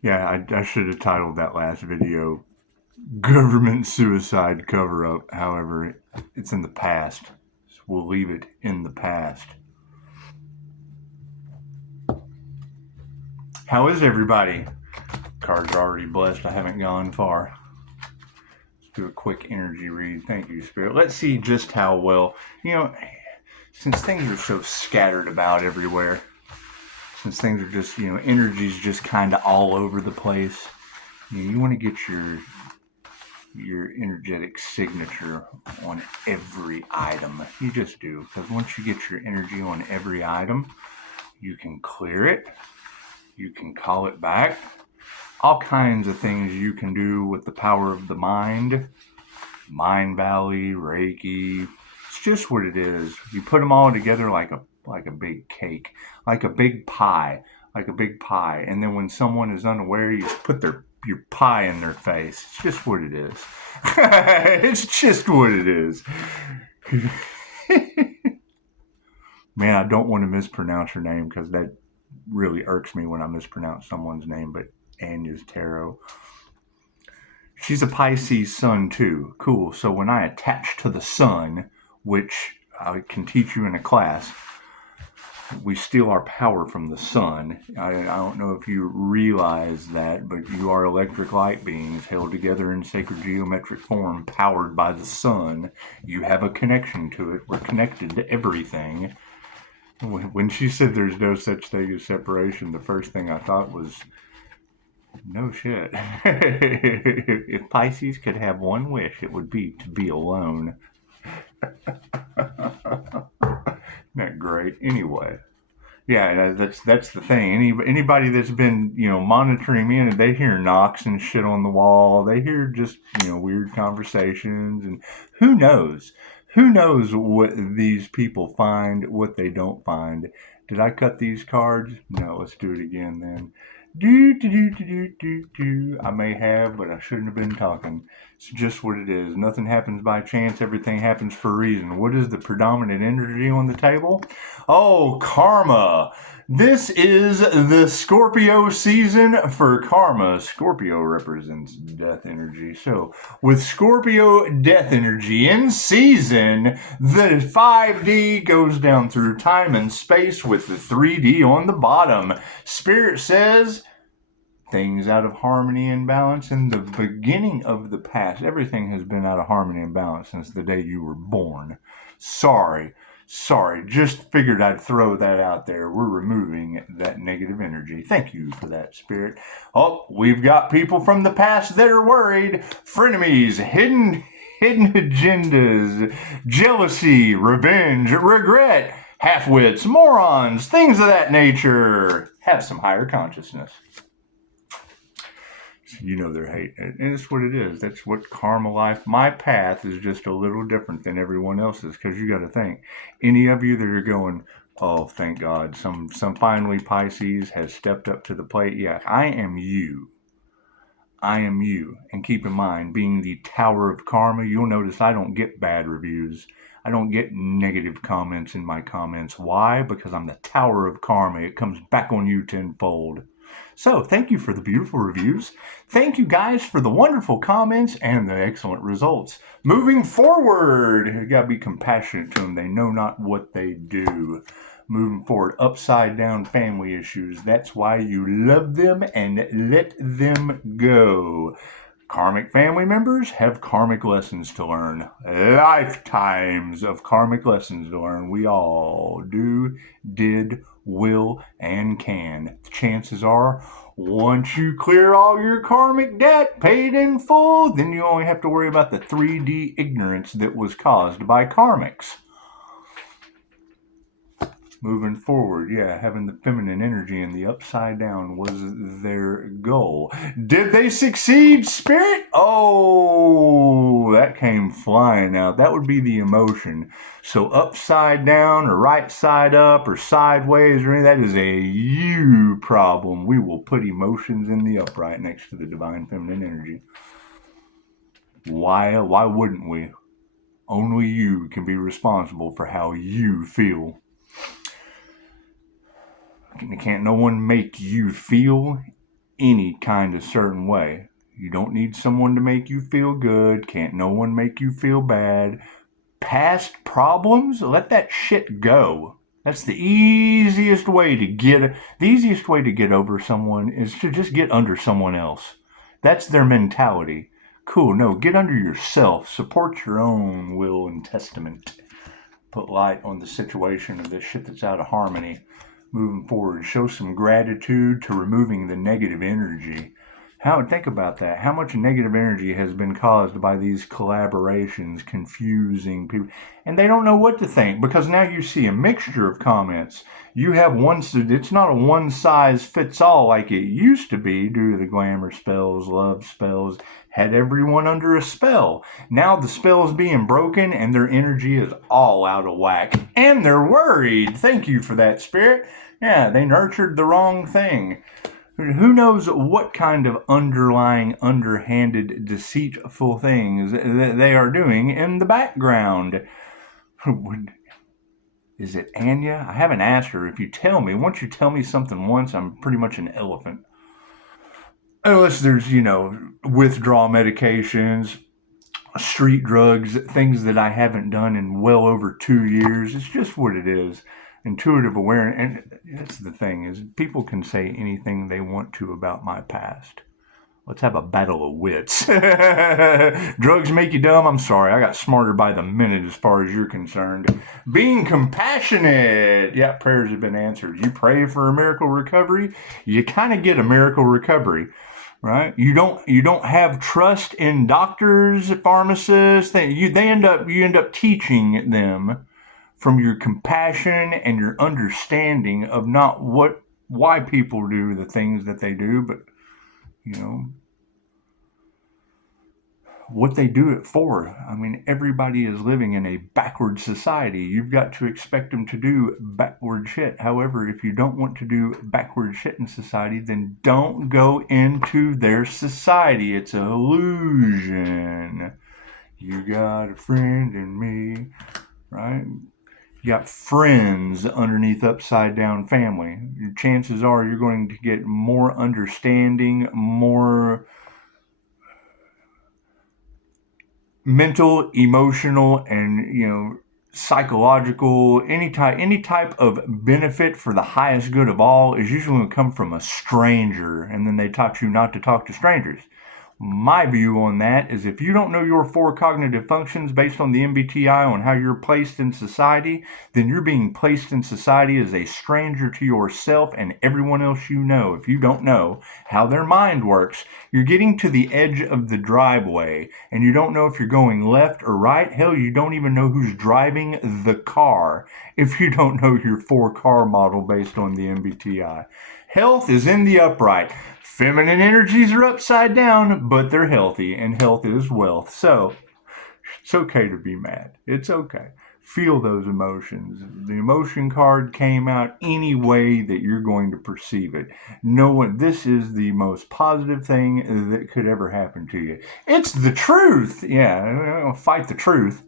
Yeah, I should have titled that last video Government Suicide Cover-Up. However, it's in the past. So we'll leave it in the past. How is everybody? Cards are already blessed. I haven't gone far. Let's do a quick energy read. Thank you, Spirit. Let's see just how well, since things are so scattered about everywhere, since things are just, energy's just kind of all over the place, you want to get your energetic signature on every item. You just do, because once you get your energy on every item, you can clear it, you can call it back. All kinds of things you can do with the power of the mind valley, Reiki. It's just what it is. You put them all together like a big cake, like a big pie, and then when someone is unaware, you put your pie in their face. It's just what it is. It's just what it is. Man, I don't want to mispronounce her name because that really irks me when I mispronounce someone's name, but Anya's Tarot. She's a Pisces sun too. Cool. So when I attach to the sun, which I can teach you in a class, we steal our power from the sun. I don't know if you realize that, but you are electric light beings held together in sacred geometric form, powered by the sun. You have a connection to it. We're connected to everything. When she said there's no such thing as separation, the first thing I thought was, no shit. If Pisces could have one wish, it would be to be alone. Isn't that great? Anyway, yeah, that's the thing. Anybody that's been monitoring me, and they hear knocks and shit on the wall, they hear just weird conversations, and who knows? Who knows what these people find, what they don't find? Did I cut these cards? No, let's do it again then. I may have, but I shouldn't have been talking. It's just what it is. Nothing happens by chance. Everything happens for a reason. What is the predominant energy on the table? Oh, karma. This is the Scorpio season for karma. Scorpio represents death energy. So, with Scorpio death energy in season, the 5D goes down through time and space with the 3D on the bottom. Spirit says things out of harmony and balance in the beginning of the past. Everything has been out of harmony and balance since the day you were born. Sorry. Just figured I'd throw that out there. We're removing that negative energy. Thank you for that, Spirit. Oh, we've got people from the past that are worried. Frenemies, hidden agendas, jealousy, revenge, regret, half-wits, morons, things of that nature. Have some higher consciousness. They're hating it, and it's what it is. That's what karma life. My path is just a little different than everyone else's, because you got to think, any of you that are going, oh, thank God, some finally Pisces has stepped up to the plate. Yeah, I am you. And keep in mind, being the tower of karma, you'll notice I don't get bad reviews. I don't get negative comments in my comments. Why? Because I'm the tower of karma. It comes back on you tenfold. So, thank you for the beautiful reviews. Thank you guys for the wonderful comments and the excellent results. Moving forward, you gotta be compassionate to them. They know not what they do. Moving forward, upside down family issues. That's why you love them and let them go. Karmic family members have karmic lessons to learn. Lifetimes of karmic lessons to learn. We all do, did, will, and can. Chances are, once you clear all your karmic debt paid in full, then you only have to worry about the 3D ignorance that was caused by karmics. Moving forward, having the feminine energy and the upside down was their goal. Did they succeed, Spirit? Oh, that came flying out. That would be the emotion. So upside down or right side up or sideways or anything, that is a you problem. We will put emotions in the upright next to the divine feminine energy. Why wouldn't we? Only you can be responsible for how you feel. Can't no one make you feel any kind of certain way. You don't need someone to make you feel good. Can't no one make you feel bad. Past problems, let that shit go. That's the easiest way to get over someone is to just get under someone else. That's their mentality. Cool, no, get under yourself. Support your own will and testament. Put light on the situation of this shit that's out of harmony. Moving forward, show some gratitude to removing the negative energy. Think about that. How much negative energy has been caused by these collaborations, confusing people, and they don't know what to think because now you see a mixture of comments. You have it's not a one size fits all like it used to be due to the glamour spells, love spells, had everyone under a spell. Now the spell is being broken and their energy is all out of whack and they're worried. Thank you for that, Spirit. Yeah, they nurtured the wrong thing. Who knows what kind of underlying, underhanded, deceitful things they are doing in the background. Is it Anya? I haven't asked her. If you tell me, once you tell me something once, I'm pretty much an elephant. Unless there's, withdrawal medications, street drugs, things that I haven't done in well over 2 years. It's just what it is. Intuitive awareness, and that's the thing, is people can say anything they want to about my past. Let's have a battle of wits. Drugs make you dumb? I'm sorry, I got smarter by the minute as far as you're concerned. Being compassionate. Yeah, prayers have been answered. You pray for a miracle recovery, you kind of get a miracle recovery. Right? You don't have trust in doctors, pharmacists. You end up teaching them from your compassion and your understanding of not why people do the things that they do, but what they do it for. I mean, everybody is living in a backward society. You've got to expect them to do backward shit. However, if you don't want to do backward shit in society, then don't go into their society. It's an illusion. You got a friend in me, right? You got friends underneath upside down family. Chances are you're going to get more understanding, more mental, emotional, and psychological, any type of benefit for the highest good of all is usually going to come from a stranger, and then they taught you not to talk to strangers. My view on that is if you don't know your 4 cognitive functions based on the MBTI on how you're placed in society, then you're being placed in society as a stranger to yourself and everyone else you know. If you don't know how their mind works, you're getting to the edge of the driveway and you don't know if you're going left or right. Hell, you don't even know who's driving the car if you don't know your 4 car model based on the MBTI. Health is in the upright. Feminine energies are upside down, but they're healthy, and health is wealth. So, it's okay to be mad. It's okay. Feel those emotions. The emotion card came out any way that you're going to perceive it. This is the most positive thing that could ever happen to you. It's the truth. Yeah, we're going to fight the truth.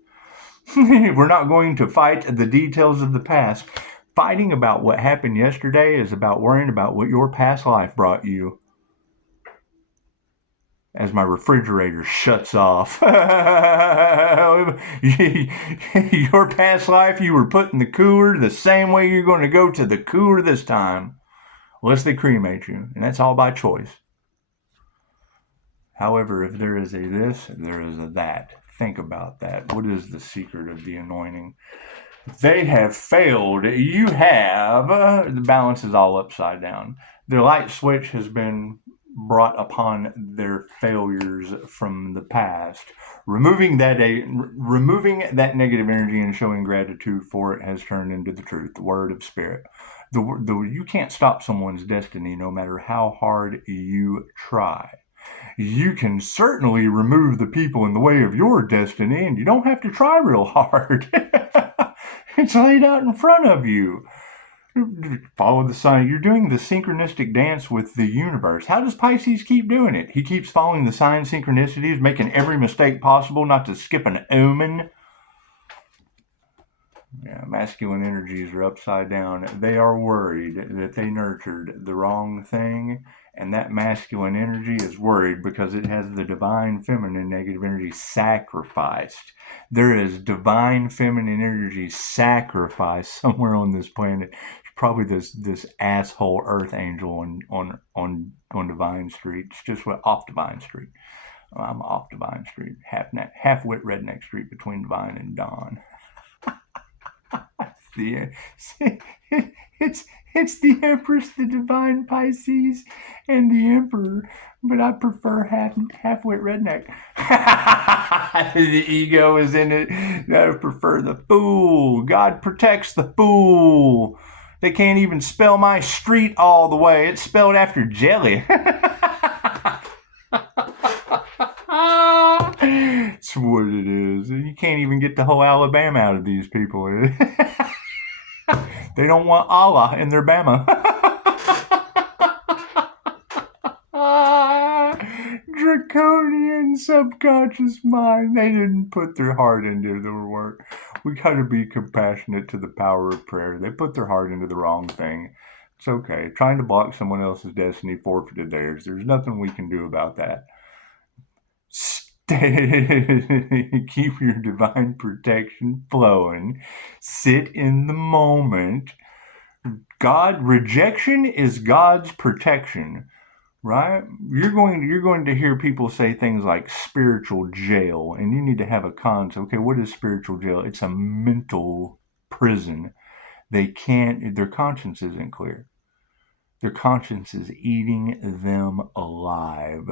We're not going to fight the details of the past. Fighting about what happened yesterday is about worrying about what your past life brought you. As my refrigerator shuts off. Your past life, you were put in the cooler the same way you're going to go to the cooler this time. Unless they cremate you, and that's all by choice. However, if there is a this, there is a that. Think about that. What is the secret of the anointing? They have failed. You have. The balance is all upside down. The light switch has been brought upon their failures from the past. Removing that negative energy and showing gratitude for it has turned into the truth, the word of spirit. You can't stop someone's destiny no matter how hard you try. You can certainly remove the people in the way of your destiny, and you don't have to try real hard. It's laid out in front of you. Follow the sign. You're doing the synchronistic dance with the universe. How does Pisces keep doing it? He keeps following the sign synchronicities, making every mistake possible not to skip an omen. Yeah, masculine energies are upside down. They are worried that they nurtured the wrong thing, And that masculine energy is worried because it has the divine feminine negative energy sacrificed. There is divine feminine energy sacrificed somewhere on this planet. It's probably this asshole Earth angel on Divine Street. It's just off Divine Street. I'm off Divine Street, half-wit redneck street between Divine and Dawn. It's the Empress, the Divine Pisces, and the Emperor, but I prefer half-wit redneck. The ego is in it. I prefer the fool. God protects the fool. They can't even spell my street all the way. It's spelled after jelly. It's what it is. You can't even get the whole Alabama out of these people. They don't want Allah in their Bama. Draconian subconscious mind. They didn't put their heart into their work. We got to be compassionate to the power of prayer. They put their heart into the wrong thing. It's okay. Trying to block someone else's destiny forfeited theirs. There's nothing we can do about that. Keep your divine protection flowing. Sit in the moment. Rejection is God's protection, right? You're going to hear people say things like spiritual jail, and you need to have a concept. Okay, what is spiritual jail? It's a mental prison. Their conscience isn't clear. Their conscience is eating them alive.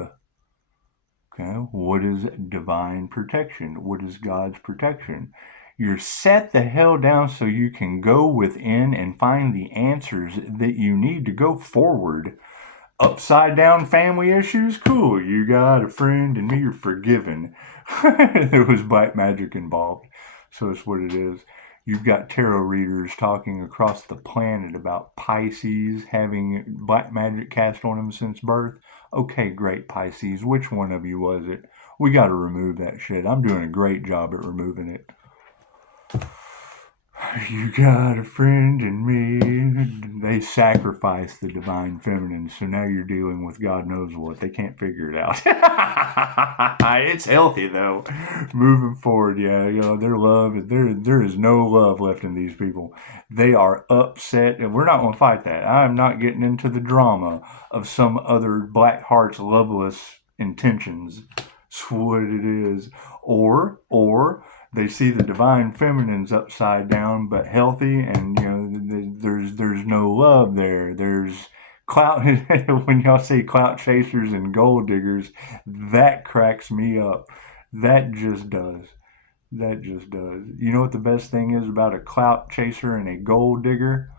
Okay, what is divine protection? What is God's protection? You're set the hell down so you can go within and find the answers that you need to go forward. Upside down family issues? Cool, you got a friend and me, you're forgiven. There was black magic involved, so that's what it is. You've got tarot readers talking across the planet about Pisces having black magic cast on them since birth. Okay, great, Pisces. Which one of you was it? We got to remove that shit. I'm doing a great job at removing it. You got a friend in me. They sacrificed the divine feminine, so now you're dealing with God knows what. They can't figure it out. It's healthy though. Moving forward, yeah, their love. There is no love left in these people. They are upset, and we're not going to fight that. I'm not getting into the drama of some other black heart's loveless intentions. That's what it is. Or they see the divine feminine's upside down but healthy, and there's no love there. There's clout. When y'all say clout chasers and gold diggers, that cracks me up. That just does. You know what the best thing is about a clout chaser and a gold digger?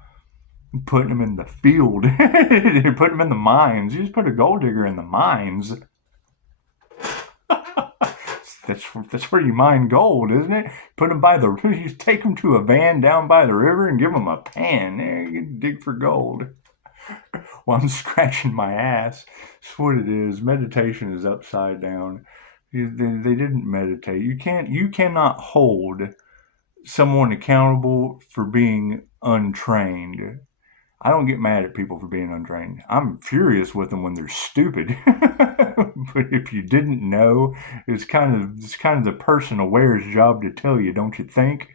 Putting them in the field. Putting them in the mines. You just put a gold digger in the mines. That's where you mine gold, isn't it? Put them you take them to a van down by the river and give them a pan. There, you can dig for gold. While I'm scratching my ass. That's what it is. Meditation is upside down. They didn't meditate. You cannot hold someone accountable for being untrained. I don't get mad at people for being untrained. I'm furious with them when they're stupid. But if you didn't know, it's kind of the person aware's job to tell you, don't you think?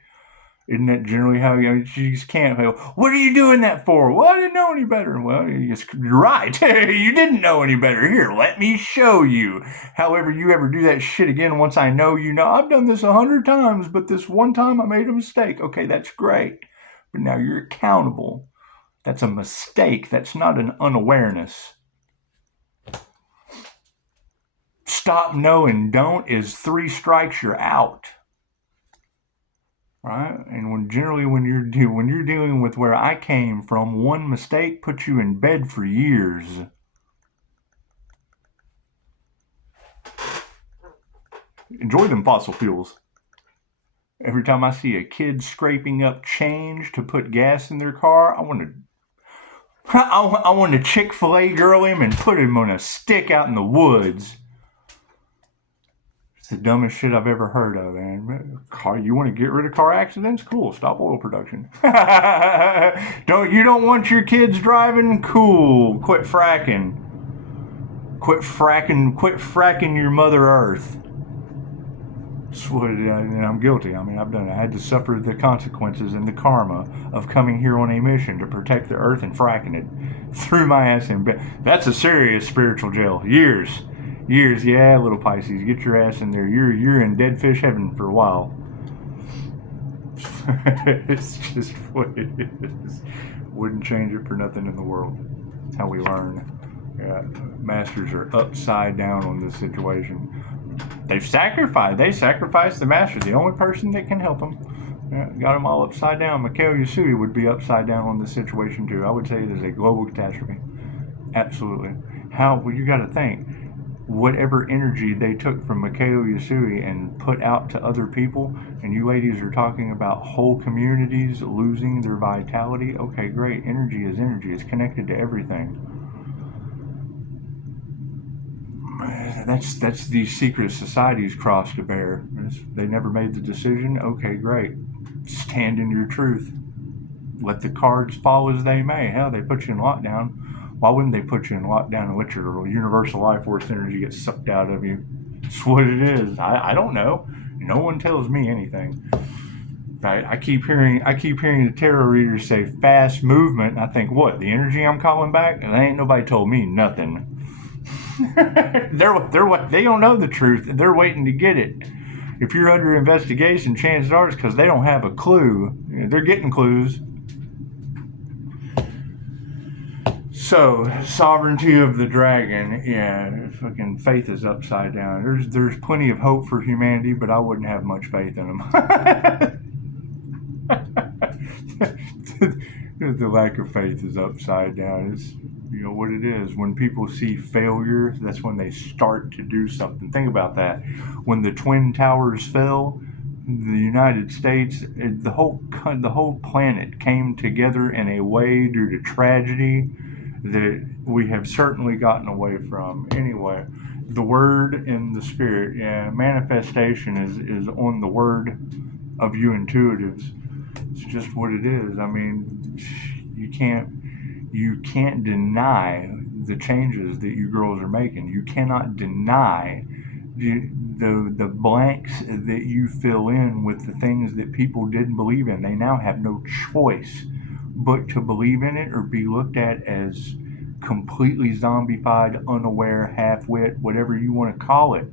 Isn't that generally how you just can't go, what are you doing that for? Well, I didn't know any better. Well, you're right. You didn't know any better. Here, let me show you. However, you ever do that shit again once I know you know. I've done this 100 times, but this one time I made a mistake. Okay, that's great. But now you're accountable. That's a mistake. That's not an unawareness. Stop, no, and don't is 3 strikes, you're out. Right? And when you're dealing with where I came from, one mistake puts you in bed for years. Enjoy them fossil fuels. Every time I see a kid scraping up change to put gas in their car, I want to Chick-fil-A girl him and put him on a stick out in the woods. It's the dumbest shit I've ever heard of, man. You want to get rid of car accidents? Cool. Stop oil production. You don't want your kids driving? Cool. Quit fracking. Quit fracking your Mother Earth. That's what and I'm guilty. I mean, I've done it. I had to suffer the consequences and the karma of coming here on a mission to protect the earth and fracking it. Threw my ass in bed. That's a serious spiritual jail. Years. Yeah, little Pisces, get your ass in there. You're in dead fish heaven for a while. It's just what it is. Wouldn't change it for nothing in the world. That's how we learn. Yeah, masters are upside down on this situation. They sacrificed the master, the only person that can help them. Yeah, got them all upside down. Mikhail Yasui would be upside down on this situation too. I would say it is a global catastrophe. Absolutely. Well, you got to think, whatever energy they took from Mikhail Yasui and put out to other people, and you ladies are talking about whole communities losing their vitality. Okay, great. Energy is energy. It's connected to everything. That's these secret societies' cross to bear. They never made the decision. Okay, great. Stand in your truth. Let the cards fall as they may. Hell, they put you in lockdown. Why wouldn't they put you in lockdown and let your universal life force energy get sucked out of you? That's what it is. I don't know. No one tells me anything. I keep hearing the tarot readers say fast movement. And I think, what? The energy I'm calling back? And ain't nobody told me nothing. They don't know the truth. They're waiting to get it. If you're under investigation, chances are it's because they don't have a clue. They're getting clues. So, sovereignty of the dragon, yeah, fucking faith is upside down. There's plenty of hope for humanity, but I wouldn't have much faith in them. The lack of faith is upside down. It's, you know what it is. When people see failure, that's when they start to do something. Think about that. When the Twin Towers fell, the United States, the whole planet came together in a way due to tragedy that we have certainly gotten away from. Anyway, the word and the spirit, yeah, manifestation is on the word of you intuitives. It's just what it is. I mean, you can't deny the changes that you girls are making. You cannot deny the blanks that you fill in with the things that people didn't believe in. They now have no choice but to believe in it or be looked at as completely zombified, unaware, half-wit, whatever you want to call it.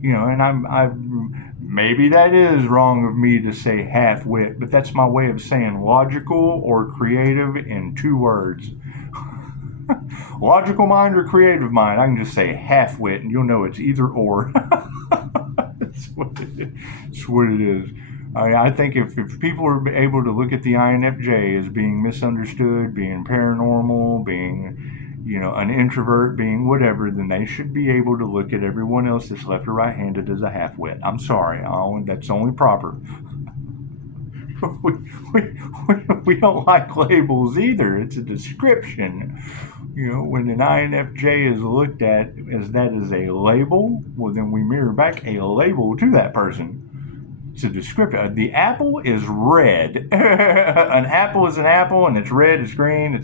You know, and I'm maybe that is wrong of me to say half-wit, but that's my way of saying logical or creative in 2 words. Logical mind or creative mind. I can just say half-wit and you'll know it's either or. That's what it is. I think if people are able to look at the INFJ as being misunderstood, being paranormal, being, you know, an introvert, being whatever, then they should be able to look at everyone else that's left or right-handed as a half-wit. I'm sorry, that's only proper. We don't like labels either. It's a description. You know, when an INFJ is looked at as that as a label, well, then we mirror back a label to that person. It's a description. The apple is red. An apple is an apple, and it's red, it's green,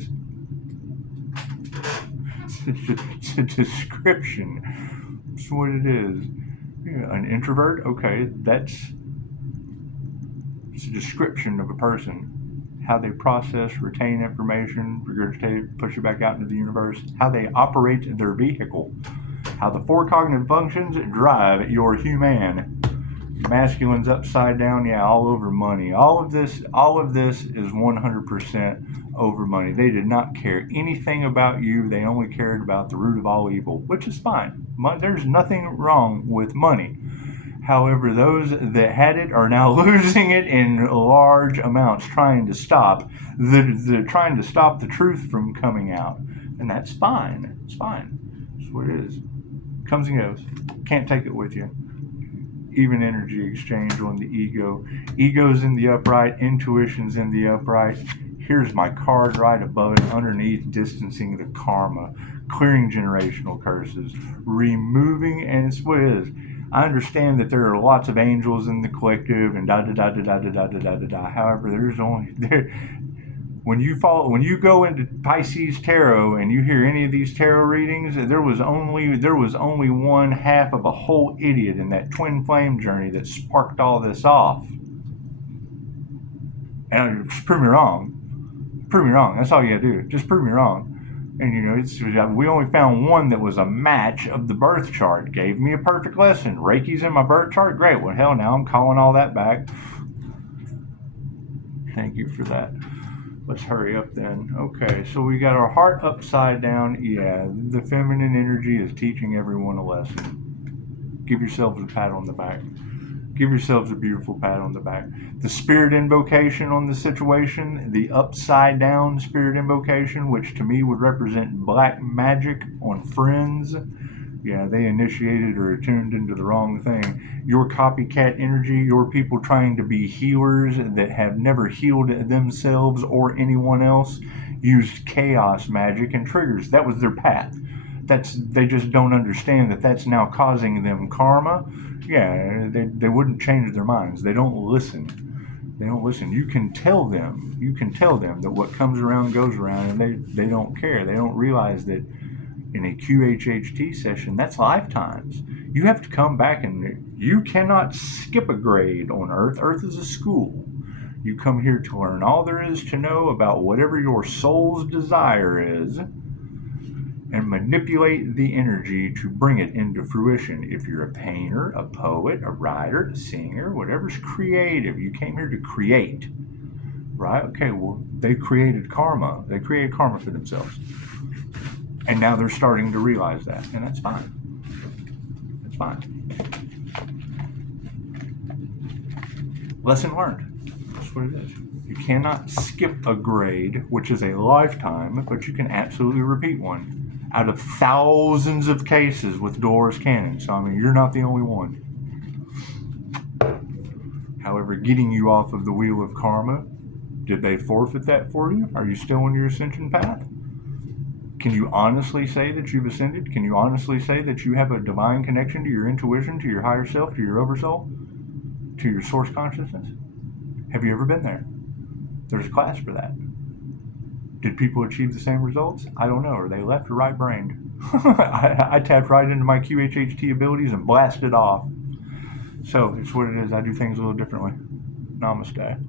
it's a description. That's what it is. Yeah, an introvert, okay, it's a description of a person. How they process, retain information, regurgitate it, push it back out into the universe, how they operate their vehicle, how the 4 cognitive functions drive your human. Masculine's upside down, yeah, all over money. All of this is 100% over money. They did not care anything about you. They only cared about the root of all evil, which is fine. There's nothing wrong with money. However, those that had it are now losing it in large amounts, trying to stop the truth from coming out, and that's fine. It's fine. That's what it is. Comes and goes. Can't take it with you. Even energy exchange on the ego. Ego's in the upright. Intuition's in the upright. Here's my card right above it, underneath, distancing the karma, clearing generational curses, removing, and it's what it is. I understand that there are lots of angels in the collective and da da da da da da da da da da. However, when you go into Pisces tarot and you hear any of these tarot readings, there was only one half of a whole idiot in that twin flame journey that sparked all this off. And just prove me wrong. Prove me wrong. That's all you gotta do. Just prove me wrong. And we only found one that was a match of the birth chart. Gave me a perfect lesson. Reiki's in my birth chart. Great. Well, hell, now I'm calling all that back. Thank you for that. Let's hurry up then. Okay, so we got our heart upside down. Yeah, the feminine energy is teaching everyone a lesson. Give yourselves a pat on the back. Give yourselves a beautiful pat on the back. The spirit invocation on the situation, the upside down spirit invocation, which to me would represent black magic on friends. Yeah, they initiated or attuned into the wrong thing. Your copycat energy, your people trying to be healers that have never healed themselves or anyone else, used chaos magic and triggers. That was their path. They just don't understand that that's now causing them karma. Yeah, they wouldn't change their minds. They don't listen. They don't listen. You can tell them that what comes around goes around, and they don't care. They don't realize that in a QHHT session, that's lifetimes. You have to come back, and you cannot skip a grade on Earth. Earth is a school. You come here to learn all there is to know about whatever your soul's desire is, and manipulate the energy to bring it into fruition. If you're a painter, a poet, a writer, a singer, whatever's creative, you came here to create, right? Okay, well, they created karma. They created karma for themselves. And now they're starting to realize that, and that's fine. That's fine. Lesson learned. That's what it is. You cannot skip a grade, which is a lifetime, but you can absolutely repeat one out of thousands of cases with Dolores Cannon. So, I mean, you're not the only one. However, getting you off of the wheel of karma, did they forfeit that for you? Are you still on your ascension path? Can you honestly say that you've ascended? Can you honestly say that you have a divine connection to your intuition, to your higher self, to your oversoul, to your source consciousness? Have you ever been there? There's a class for that. Did people achieve the same results? I don't know. Are they left or right brained? I tapped right into my QHHT abilities and blasted off. So it's what it is. I do things a little differently. Namaste.